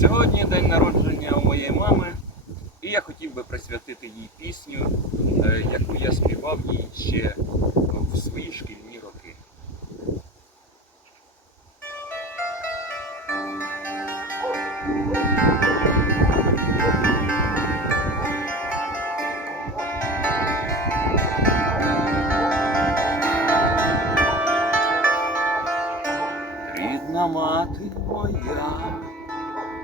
Сьогодні день народження у моєї мами, і я хотів би присвятити їй пісню, е, яку я співав їй ще в свої шкільні роки. Рідна мати моя,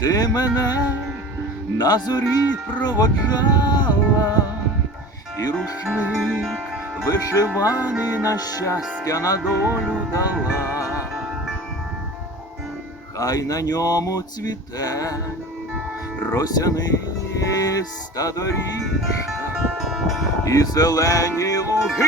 ти мене на зорі проводжала, і рушник вишиваний на щастя на долю дала, хай на ньому цвіте росяниста доріжка, і зелені луги,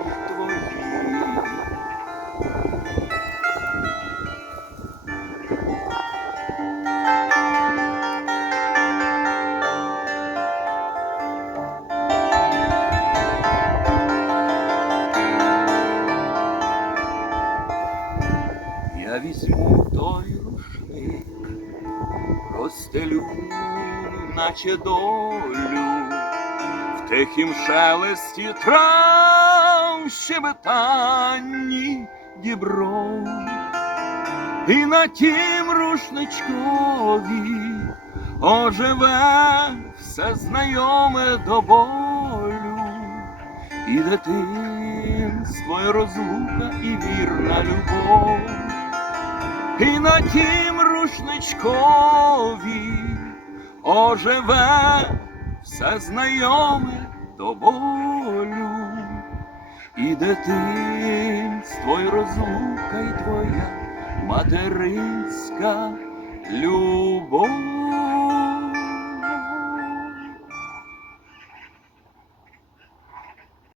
розстелю, наче долю, в тихім шелесті трав щебетанні дібров, і на тім рушничкові оживе все знайоме до болю, і дитинство, і розлука, і вірна любов. І на тім рушничкові оживе все знайоме до болю, і дитинство, й розлука, і твоя материнська любов.